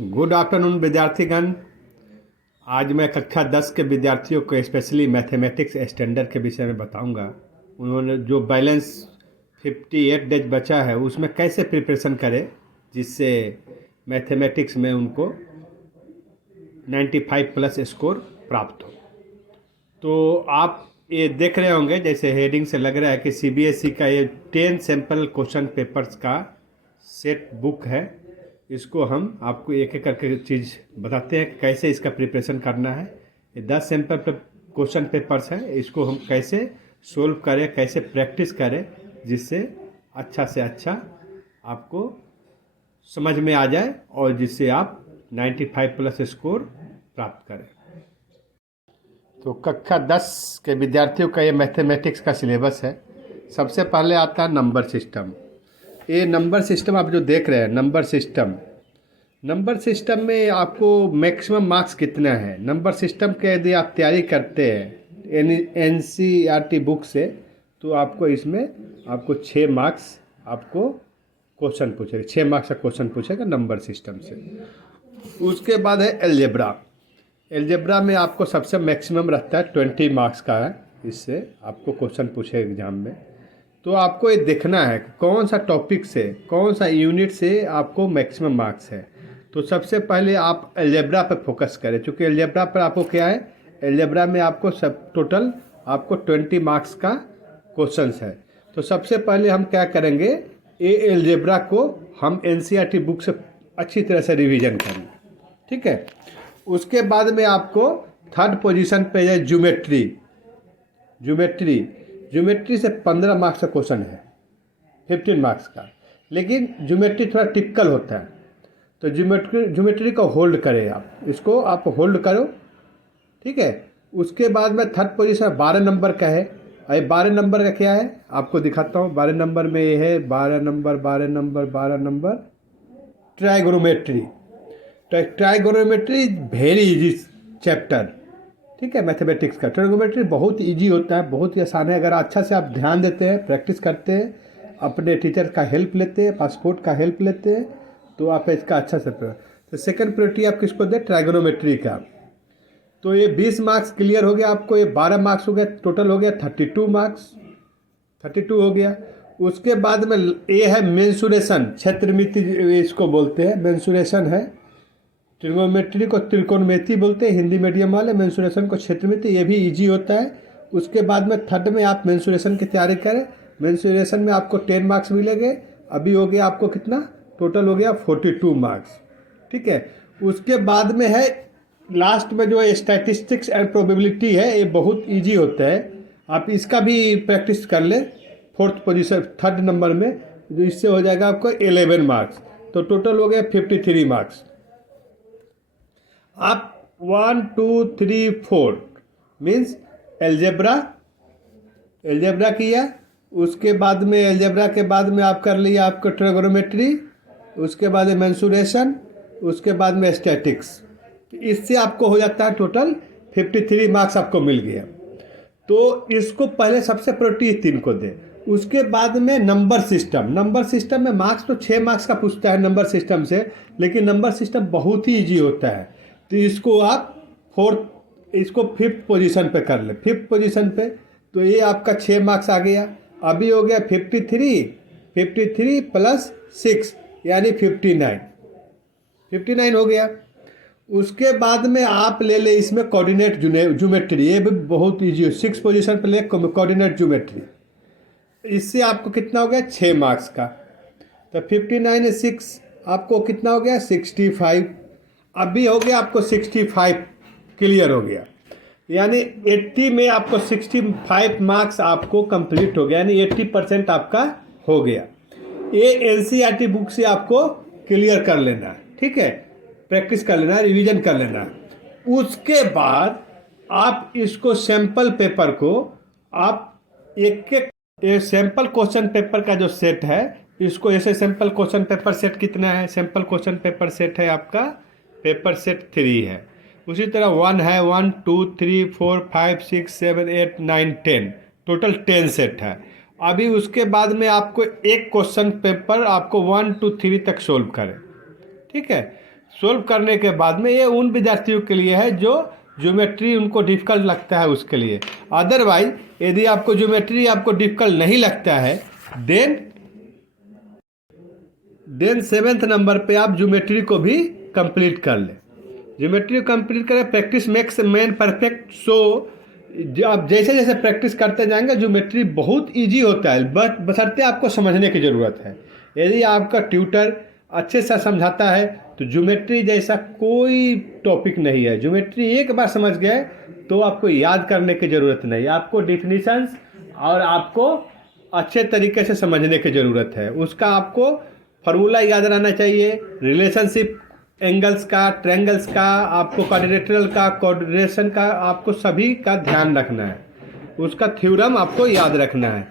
Good afternoon विद्यार्थीगण। आज मैं कक्षा 10 के विद्यार्थियों को स्पेशली मैथमेटिक्स स्टैंडर्ड के विषय में बताऊंगा। उन्होंने जो बैलेंस 58 डेज बचा है उसमें कैसे प्रिपरेशन करें जिससे मैथमेटिक्स में उनको 95 प्लस स्कोर प्राप्त हो। तो आप ये देख रहे होंगे, जैसे हेडिंग से लग रहा है कि सीबीएसई का ये 10 सैम्पल क्वेश्चन पेपर्स का सेट बुक है। इसको हम आपको एक एक करके चीज़ बताते हैं कि कैसे इसका प्रिपरेशन करना है। ये 10 सैम्पल क्वेश्चन पेपर्स हैं, इसको हम कैसे सोल्व करें, कैसे प्रैक्टिस करें जिससे अच्छा से अच्छा आपको समझ में आ जाए और जिससे आप 95 प्लस स्कोर प्राप्त करें। तो कक्षा 10 के विद्यार्थियों का ये मैथमेटिक्स का सिलेबस है। सबसे पहले आता है नंबर सिस्टम। ये नंबर सिस्टम आप जो देख रहे हैं, नंबर सिस्टम में आपको मैक्सिमम मार्क्स कितना है। नंबर सिस्टम के यदि आप तैयारी करते हैं एनसीईआरटी बुक से तो आपको इसमें आपको 6 मार्क्स आपको क्वेश्चन पूछेगा, 6 मार्क्स का क्वेश्चन पूछेगा नंबर सिस्टम से। उसके बाद है एल्जेब्रा में आपको सबसे मैक्सिमम रहता है 20 मार्क्स का है। इससे आपको क्वेश्चन पूछेगा एग्जाम में। तो आपको ये देखना है कौन सा टॉपिक से, कौन सा यूनिट से आपको मैक्सिमम मार्क्स है। तो सबसे पहले आप एल्जेब्रा पर फोकस करें, क्योंकि एल्जेब्रा पर आपको क्या है, एल्जेब्रा में आपको सब टोटल आपको 20 मार्क्स का क्वेश्चंस है। तो सबसे पहले हम क्या करेंगे, ये एल्जेब्रा को हम एनसीईआरटी बुक से अच्छी तरह से रिवीजन करेंगे, ठीक है। उसके बाद में आपको थर्ड पोजीशन पे है ज्योमेट्री से 15 मार्क्स का क्वेश्चन है, 15 मार्क्स का। लेकिन ज्योमेट्री थोड़ा टिपिकल होता है, तो ज्योमेट्री को होल्ड करें आप, इसको आप होल्ड करो, ठीक है। उसके बाद में थर्ड पोजीशन 12 नंबर का है। अरे 12 नंबर का क्या है आपको दिखाता हूँ। 12 नंबर में ये है 12 number trigonometry. Trigonometry very easy chapter, ठीक है। मैथमेटिक्स का ट्राइगोनोमेट्री बहुत इजी होता है, बहुत ही आसान है। अगर अच्छा से आप ध्यान देते हैं, प्रैक्टिस करते हैं, अपने टीचर का हेल्प लेते हैं, पासपोर्ट का हेल्प लेते हैं, तो आप इसका अच्छा से तो सेकंड प्रायोरिटी आप किसको दें, ट्राइगोनोमेट्री का। तो ये 20 मार्क्स क्लियर हो गया आपको, ये 12 मार्क्स हो गया, टोटल हो गया 32 मार्क्स, 32 हो गया। उसके बाद में ये है मेंसुरेशन, क्षेत्रमिति इसको बोलते हैं, मेंसुरेशन है। ट्रिग्नोमेट्री को त्रिकोणमिति बोलते हैं हिंदी मीडियम वाले, मेंसुरेशन को क्षेत्रमिति, ये भी इजी होता है। उसके बाद में थर्ड में आप मेंसुरेशन की तैयारी करें। मेंसुरेशन में आपको 10 मार्क्स मिलेंगे। अभी हो गया आपको कितना, टोटल हो गया 42 मार्क्स, ठीक है। उसके बाद में है लास्ट में जो स्टैटिस्टिक्स एंड प्रोबेबिलिटी है, ये बहुत इजी होता है, आप इसका भी प्रैक्टिस कर लें। फोर्थ पोजीशन थर्ड नंबर में, जो इससे हो जाएगा आपको 11 मार्क्स, तो टोटल हो गया 53 मार्क्स। आप 1 2 3 4 मीन्स एल्जेब्रा किया। उसके बाद में एल्जेब्रा के बाद में आप कर लिया आपको ट्रिग्नोमेट्री, उसके बाद में मेंसुरेशन, उसके बाद में स्टैटिक्स। इससे आपको हो जाता है टोटल 53 मार्क्स आपको मिल गया। तो इसको पहले सबसे प्रायोरिटी 3 को दे। उसके बाद में नंबर सिस्टम में मार्क्स तो 6 मार्क्स का पूछता है नंबर सिस्टम से, लेकिन नंबर सिस्टम बहुत ही इजी होता है। तो इसको आप फिफ्थ पोजीशन पे कर ले, फिफ्थ पोजीशन पे। तो ये आपका 6 मार्क्स आ गया। अभी हो गया 53 प्लस 6 यानी 59 हो गया। उसके बाद में आप ले ले इसमें कोऑर्डिनेट ज्योमेट्री, ये भी बहुत इजी है। 6 पोजीशन पे ले कोऑर्डिनेट ज्योमेट्री, इससे आपको कितना हो गया 6 मार्क्स का। तो 59 6 आपको कितना हो गया 65। अभी हो गया आपको 65 क्लियर हो गया, यानी 80 में आपको 65 मार्क्स आपको कंप्लीट हो गया, यानी 80% आपका हो गया। ये एनसीईआरटी बुक से आपको क्लियर कर लेना है, ठीक है। प्रैक्टिस कर लेना, रिवीजन कर लेना। उसके बाद आप इसको सैंपल पेपर को आप एक सैंपल क्वेश्चन पेपर का जो सेट है, इसको ऐसे सैंपल क्वेश्चन पेपर सेट कितना है, सैंपल क्वेश्चन पेपर सेट है आपका पेपर सेट 3 है। उसी तरह 1 है, 1 2 3 4 5 6 7 8 9 10, टोटल 10 सेट है। अभी उसके बाद में आपको एक क्वेश्चन पेपर आपको 1 2 3 तक सोल्व करें, ठीक है। सोल्व करने के बाद में ये उन विद्यार्थियों के लिए है जो ज्योमेट्री उनको डिफ़िकल्ट लगता है उसके लिए। अदरवाइज यदि आपको ज्योमेट्री आपको डिफ़िकल्ट नहीं लगता है देन 7th नंबर पे आप ज्योमेट्री को भी कंप्लीट कर लें। ज्योमेट्री कंप्लीट करें, प्रैक्टिस मेक्स मैन परफेक्ट। सो आप जैसे जैसे प्रैक्टिस करते जाएंगे ज्योमेट्री बहुत इजी होता है, बट बशर्ते आपको समझने की ज़रूरत है। यदि आपका ट्यूटर अच्छे से समझाता है तो ज्योमेट्री जैसा कोई टॉपिक नहीं है। ज्योमेट्री एक बार समझ गए तो आपको याद करने की ज़रूरत नहीं, आपको डिफिनीशंस और आपको अच्छे तरीके से समझने की ज़रूरत है। उसका आपको फार्मूला याद रहना चाहिए, रिलेशनशिप एंगल्स का, ट्रायंगल्स का, आपको क्वाड्रिलेटरल का, कोऑर्डिनेशन का, आपको सभी का ध्यान रखना है। उसका थ्योरम आपको याद रखना है।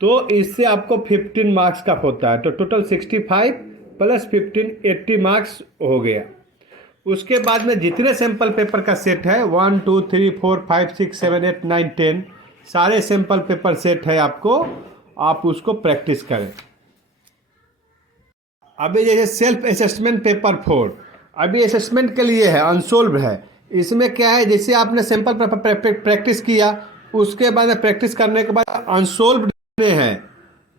तो इससे आपको 15 मार्क्स का होता है, तो टोटल 65 प्लस 15 80 मार्क्स हो गया। उसके बाद में जितने सैम्पल पेपर का सेट है 1 2 3 4 5 6 7 8 9 10 सारे सैम्पल पेपर सेट है आपको, आप उसको प्रैक्टिस करें। अभी जैसे सेल्फ असेसमेंट पेपर 4 अभी असेसमेंट के लिए है, अनसोल्व है। इसमें क्या है, जैसे आपने सैम्पल पेपर प्रैक्टिस किया, उसके बाद प्रैक्टिस करने के बाद अनसोल्व है,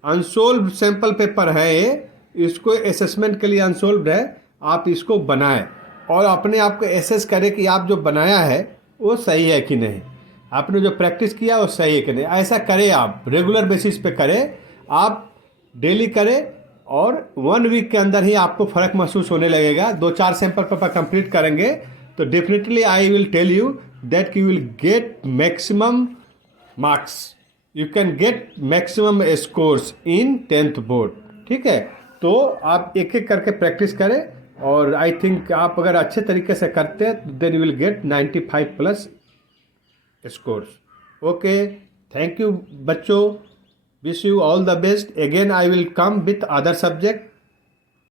अनसोल्व सैम्पल पेपर है ये, इसको असेसमेंट के लिए अनसोल्व है। आप इसको बनाएं और अपने आप को एसेस करें कि आप जो बनाया है वो सही है कि नहीं, आपने जो प्रैक्टिस किया वो सही है कि नहीं। ऐसा करें, आप रेगुलर बेसिस पे करें, आप डेली करें और 1 वीक के अंदर ही आपको फ़र्क महसूस होने लगेगा। 2-4 सैम्पल पेपर कंप्लीट करेंगे तो definitely I will tell you that you will get maximum marks, you can get maximum scores in 10th board. ठीक है, तो आप एक एक करके प्रैक्टिस करें और आई थिंक आप अगर अच्छे तरीके से करते हैं then you will get 95 plus scores. Okay, thank you बच्चों, wish you all the best. Again I will come with other subject.